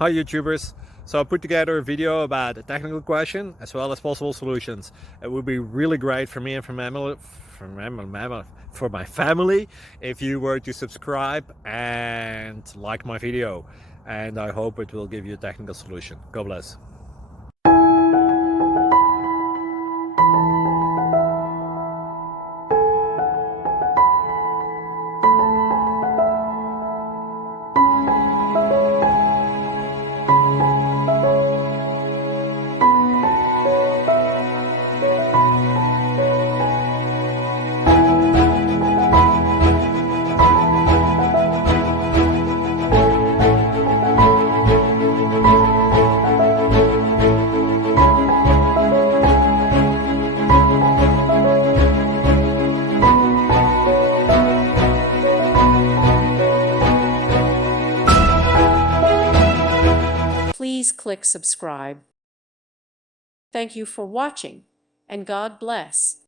Hi YouTubers. So I put together a video about a technical question as well as possible solutions. It would be really great for me and for my family if you were to subscribe and like my video. And I hope it will give you a technical solution. God bless. Please click subscribe. Thank you for watching, and God bless.